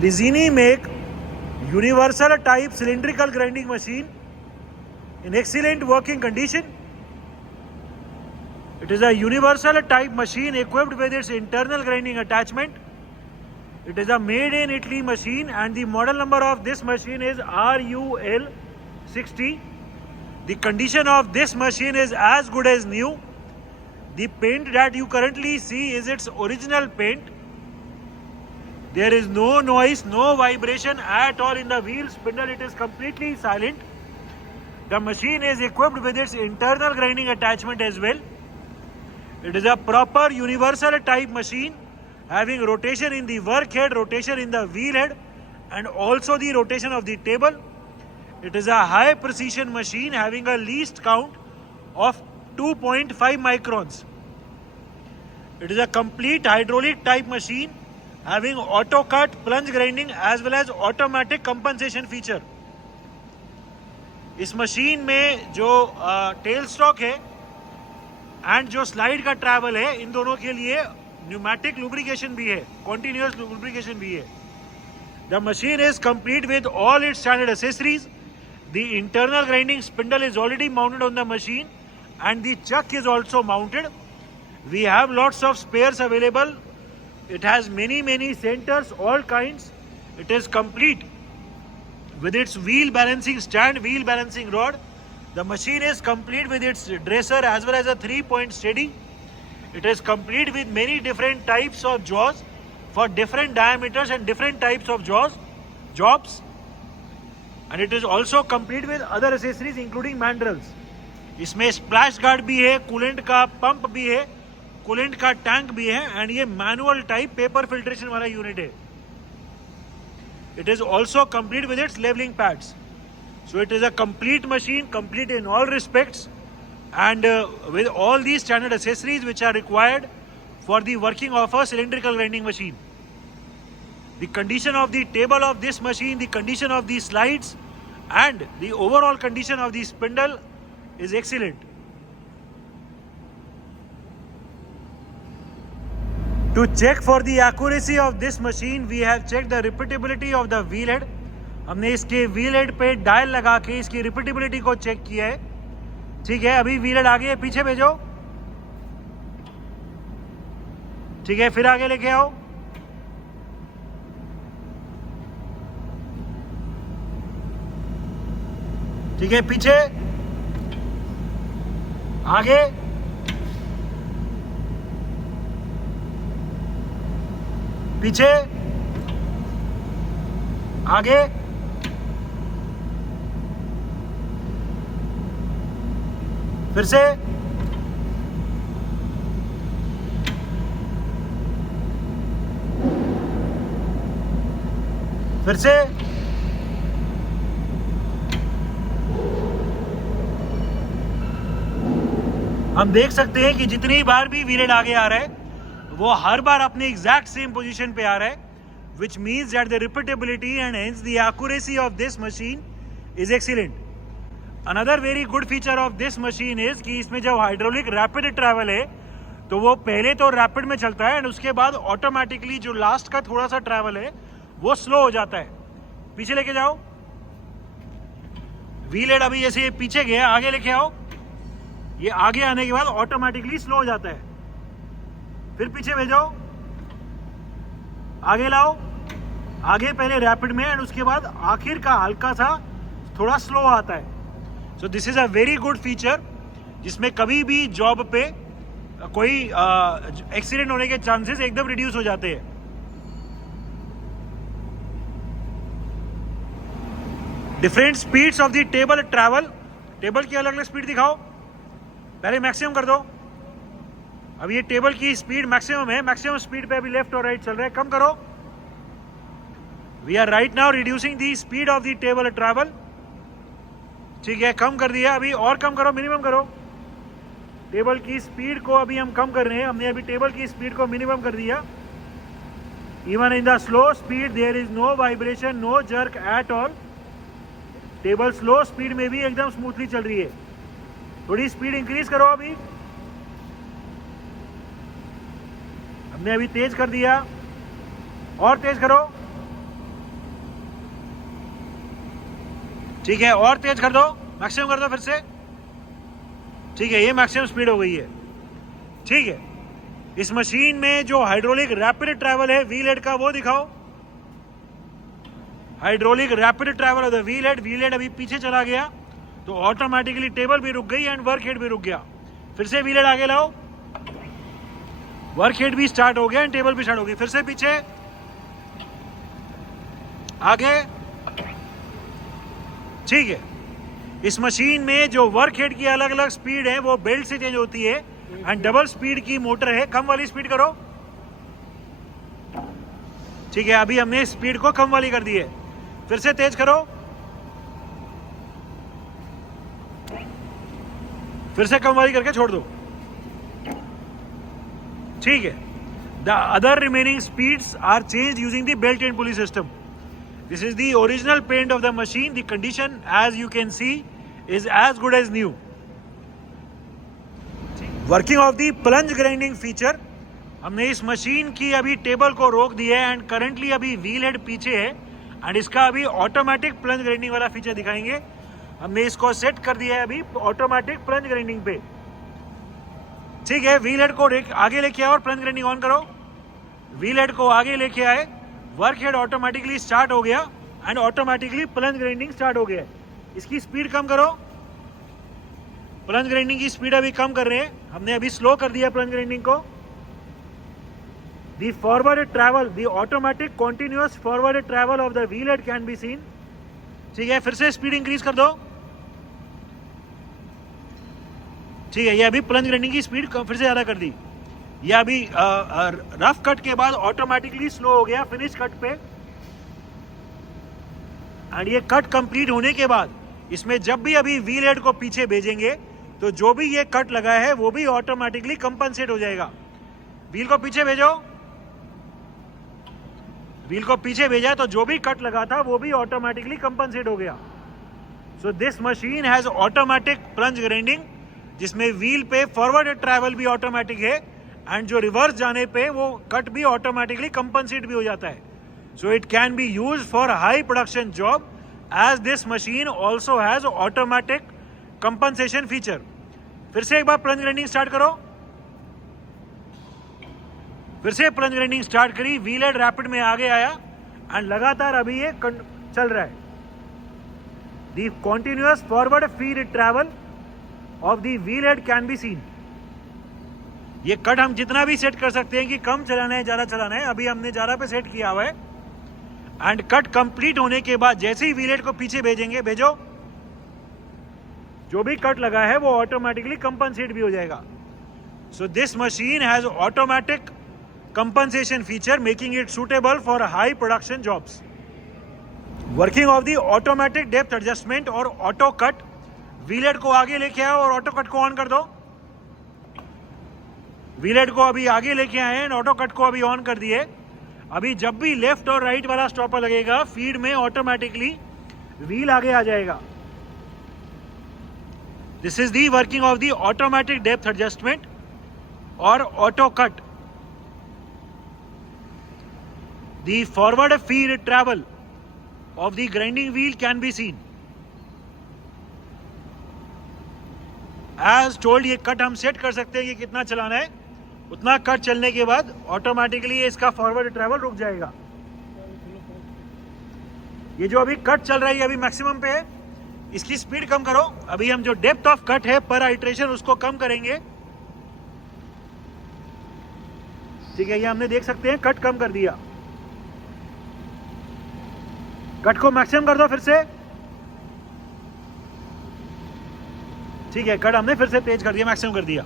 Lizini make universal type cylindrical grinding machine in excellent working condition. It is a universal type machine equipped with its internal grinding attachment. It is a made in Italy machine and the model number of this machine is RUL60. The condition of this machine is as good as new. The paint that you currently see is its original paint. There is no noise, no vibration at all in the wheel spindle. It is completely silent. The machine is equipped with its internal grinding attachment as well. It is a proper universal type machine having rotation in the work head, rotation in the wheel head and also the rotation of the table. It is a high precision machine having a least count of 2.5 microns. It is a complete hydraulic type machine having auto cut, plunge grinding as well as automatic compensation feature. इस machine में जो tell stock है and जो slide का travel है, इन दोनों के लिए न्यूमेटिक लुब्रिकेशन भी है, कॉन्टिन्यूअस लुब्रिकेशन भी है. The machine is complete with all it's standard accessories. The internal grinding spindle is already mounted on the machine and the chuck is also mounted. We have lots of spares available. It has many centers, all kinds. It is complete with its wheel balancing stand, wheel balancing rod. The machine is complete with its dresser as well as a 3-point steady. It is complete with many different types of jaws for different diameters and different types of jobs. And it is also complete with other accessories including mandrels. इसमें splash guard भी है, coolant का pump भी है, coolant का tank भी है and ये मैनुअल टाइप पेपर फिल्ट्रेशन वाला यूनिट है. It is also complete with its levelling pads. So it is a complete machine, complete in all respects and with all the standard accessories which are required for the working of a cylindrical grinding machine. The condition of the table of this machine, the condition of the slides and the overall condition of the spindle is excellent. To check for the accuracy of this machine, we have checked the repeatability of the wheel head. हमने इसके wheel head पे dial लगा के इसकी repeatability को check किया है. ठीक है, अभी wheel head आगे है, पीछे भेजो. ठीक है, फिर आगे लेके आओ. ठीक है, पीछे, आगे, पीछे, आगे, फिर से, फिर से, हम देख सकते हैं कि जितनी बार भी व्हील हेड आगे आ रहा है वो हर बार अपने एग्जैक्ट सेम पोजीशन पे आ रहा है, which means that the repeatability and hence the accuracy of this machine is excellent. Another very good feature of this machine is कि इसमें जब हाइड्रोलिक रैपिड ट्रैवल है तो वो पहले तो रैपिड में चलता है एंड उसके बाद ऑटोमेटिकली जो लास्ट का थोड़ा सा ट्रैवल है वो स्लो हो जाता है. पीछे लेके जाओ. व्हील हेड अभी जैसे पीछे गया, आगे लेके आओ. ये आगे आने के बाद ऑटोमेटिकली स्लो हो जाता है. फिर पीछे भेजो, आगे लाओ. आगे पहले रैपिड में एंड उसके बाद आखिर का हल्का सा थोड़ा स्लो आता है. So this is a very good feature जिसमें कभी भी जॉब पे कोई एक्सीडेंट होने के चांसेस एकदम रिड्यूस हो जाते हैं. Different speeds of the table travel. Table की अलग अलग स्पीड दिखाओ. पहले मैक्सिमम कर दो. अब ये टेबल की स्पीड मैक्सिमम है, मैक्सिमम स्पीड पे अभी लेफ्ट और राइट चल रहा है. कम करो. We are right now reducing the speed of the table travel. ठीक है, कम कर दिया. अभी और कम करो, मिनिमम करो. टेबल की स्पीड को अभी हम कम कर रहे हैं. हमने अभी टेबल की स्पीड को मिनिमम कर दिया. Even in the slow speed there is no vibration, no jerk at all. Table slow speed में भी एकदम स्मूथली चल रही है. थोड़ी स्पीड इंक्रीज करो. अभी हमने अभी तेज कर दिया, और तेज करो. ठीक है, और तेज कर दो, मैक्सिमम कर दो फिर से। ठीक है, ये मैक्सिमम स्पीड हो गई है। ठीक है, इस मशीन में जो हाइड्रोलिक रैपिड ट्रैवल है व्हील हेड का वो दिखाओ। Hydraulic rapid travel of the wheel head अभी पीछे चला गया तो ऑटोमेटिकली टेबल भी रुक गई एंड वर्क हेड भी रुक गया। फिर से व्हील हेड आगे लाओ, वर्क हेड भी स्टार्ट हो गया एंड टेबल भी स्टार्ट हो गई। फिर से पीछे, आगे। ठीक है, इस मशीन में जो वर्क हेड की अलग अलग स्पीड है वो बेल्ट से चेंज होती है एंड डबल स्पीड की मोटर है। कम वाली स्पीड करो। ठीक है, अभी हमने स्पीड को कम वाली कर दी है, फिर से तेज करो, फिर से कम वाली करके छोड़ दो। ठीक है, the other remaining speeds are change using the belt and pulley system. This is the original paint of the machine. The condition, as you can see, is as good as new. Working of the plunge grinding feature. हमने इस machine की अभी table को रोक दिया है and currently अभी wheel head पीछे है एंड इसका अभी ऑटोमेटिक प्लंज ग्राइंडिंग वाला फीचर दिखाएंगे। हमने इसको सेट कर दिया है अभी ऑटोमेटिक प्लंज ग्राइंडिंग पे। ठीक है, व्हील हेड को आगे लेके आओ और प्लंज ग्राइंडिंग ऑन करो। व्हील हेड को आगे लेके आए, वर्क हेड ऑटोमेटिकली स्टार्ट हो गया and automatically plunge grinding start हो गया। इसकी स्पीड कम करो, प्लंज ग्राइंडिंग की स्पीड अभी कम कर रहे हैं, हमने अभी स्लो कर दिया प्लंज ग्राइंडिंग को। The forward travel, the automatic continuous forward travel of the wheel head can be scene. ठीक है, फिर से स्पीड इंक्रीज कर दो। ठीक है, ये अभी प्लंज ग्राइंडिंग की स्पीड फिर से ज्यादा कर दी। ये अभी रफ कट के बाद ऑटोमेटिकली स्लो हो गया फिनिश कट पे एंड ये कट कंप्लीट होने के बाद इसमें जब भी अभी व्हील हेड को पीछे भेजेंगे तो जो भी ये कट लगा है वो भी ऑटोमेटिकली कंपनसेट हो जाएगा। व्हील को पीछे भेजो, व्हील को पीछे भेजा तो जो भी कट लगा था वो भी ऑटोमेटिकली कंपनसेट हो गया। So this machine has automatic plunge grinding जिसमें व्हील पे फॉरवर्ड ट्रैवल भी ऑटोमेटिक है एंड जो रिवर्स जाने पे वो कट भी ऑटोमेटिकली कंपनसेट भी हो जाता है। So it can be use for high production job as this machine also has automatic compensation feature. फिर से एक बार प्लंज ग्राइंडिंग स्टार्ट करो, फिर से प्लंज ग्राइंडिंग स्टार्ट करी, व्हील हेड रैपिड में आगे आया एंड लगातार अभी ये चल रहा है। The continuous forward feed travel of the wheel head can be scene. ये कट हम जितना भी सेट कर सकते हैं कि कम चलाना है ज्यादा चलाना है, अभी हमने ज्यादा पे सेट किया हुआ है एंड कट कंप्लीट होने के बाद जैसे ही व्हील हेड को पीछे भेजो जो भी कट लगा है वो ऑटोमेटिकली कंपनसेट भी हो जाएगा। So this machine has automatic compensation feature making it suitable for high production jobs. Working of the automatic depth adjustment और ऑटो कट। व्हील हेड को आगे लेके आओ और ऑटो कट को ऑन कर दो। व्हील हेड को अभी आगे लेके आए एंड ऑटो कट को अभी ऑन कर दिए। अभी जब भी लेफ्ट और राइट वाला स्टॉपर लगेगा फीड में ऑटोमेटिकली व्हील आगे आ जाएगा। This is the working of the automatic depth adjustment और auto cut. The forward feed travel of the grinding wheel can be seen. As told, ये कट हम सेट कर सकते हैं कि कितना चलाना है, उतना कट चलने के बाद ऑटोमेटिकली इसका फॉरवर्ड ट्रैवल रुक जाएगा। ये जो अभी कट चल रहा है ये अभी मैक्सिमम पे है, इसकी स्पीड कम करो। अभी हम जो डेप्थ ऑफ कट है पर आइटरेशन उसको कम करेंगे। ठीक है, ये हमने देख सकते हैं कट कम कर दिया। कट को मैक्सिमम कर दो फिर से। ठीक है, कट हमने फिर से तेज कर दिया, मैक्सिमम कर दिया।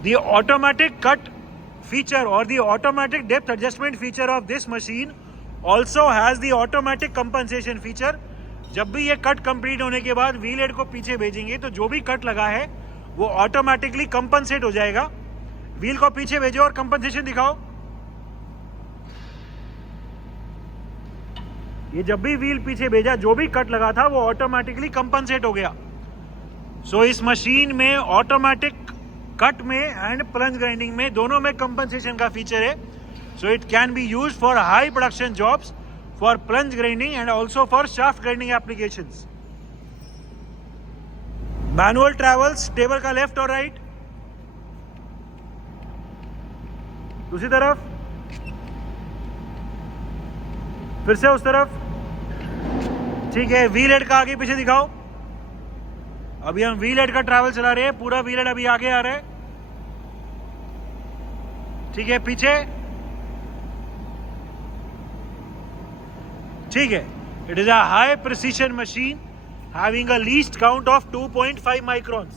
द ऑटोमेटिक कट फीचर और the automatic depth adjustment feature of this machine also has the automatic compensation feature. जब भी ये कट कंप्लीट होने के बाद व्हील हेड को पीछे भेजेंगे तो जो भी कट लगा है वो ऑटोमेटिकली कंपनसेट हो जाएगा। व्हील को पीछे भेजो और कंपनसेशन दिखाओ। ये जब भी व्हील पीछे भेजा जो भी कट लगा था वो ऑटोमेटिकली कंपनसेट हो गया। सो इस मशीन में ऑटोमेटिक कट में एंड प्लंज ग्राइंडिंग में दोनों में कंपनसेशन का फीचर है। So it can be used for high production jobs, for plunge grinding and also for shaft grinding applications. Manual travels table का लेफ्ट और राइट, दूसरी तरफ, फिर से उस तरफ। ठीक है, व्हील हेड का आगे पीछे दिखाओ। अभी हम व्हील हेड का ट्रैवल चला रहे हैं, पूरा व्हील हेड अभी आगे आ रहा है। ठीक है, पीछे। ठीक है, it is a high precision machine having a least count of 2.5 microns.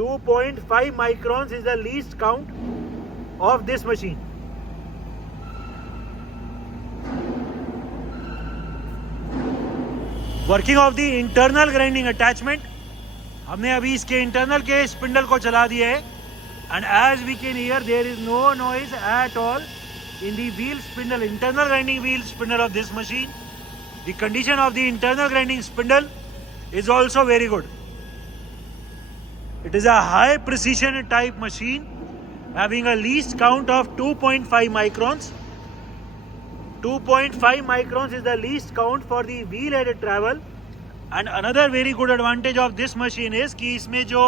2.5 microns is the least count of this machine. Working of the internal grinding attachment. हमने अभी इसके इंटरनल के स्पिंडल को चला दिया है, and as we can hear there is no noise at all in the wheel spindle, internal grinding wheel spindle of this machine. The condition of the internal grinding spindle is also very good. It is a high precision type machine having a least count of 2.5 microns. 2.5 microns is the least count for the wheel headed travel. And another very good advantage of this machine is कि इसमें जो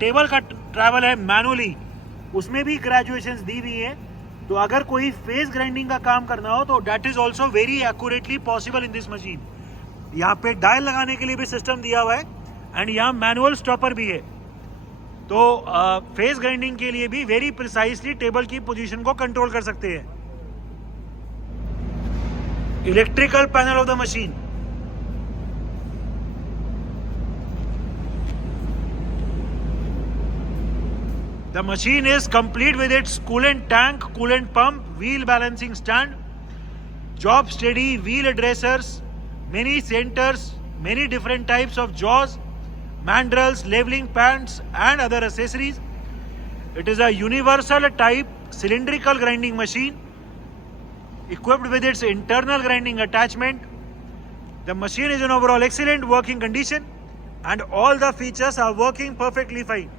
table का travel है manually, उसमें भी graduations दी हुई है। तो अगर कोई फेस ग्राइंडिंग का काम करना हो तो that is also very accurately possible in this machine. यहाँ पे डायल लगाने के लिए भी सिस्टम दिया हुआ है, एंड यहाँ मैनुअल स्टॉपर भी है। तो फेस ग्राइंडिंग के लिए भी वेरी प्रिसाइसली टेबल की पोजीशन को कंट्रोल कर सकते हैं। Electrical panel of the machine. The machine is complete with its coolant tank, coolant pump, wheel balancing stand, job steady wheel addressers, many centers, many different types of jaws, mandrels, leveling pads and other accessories. It is a universal type cylindrical grinding machine equipped with its internal grinding attachment. The machine is in overall excellent working condition and all the features are working perfectly fine.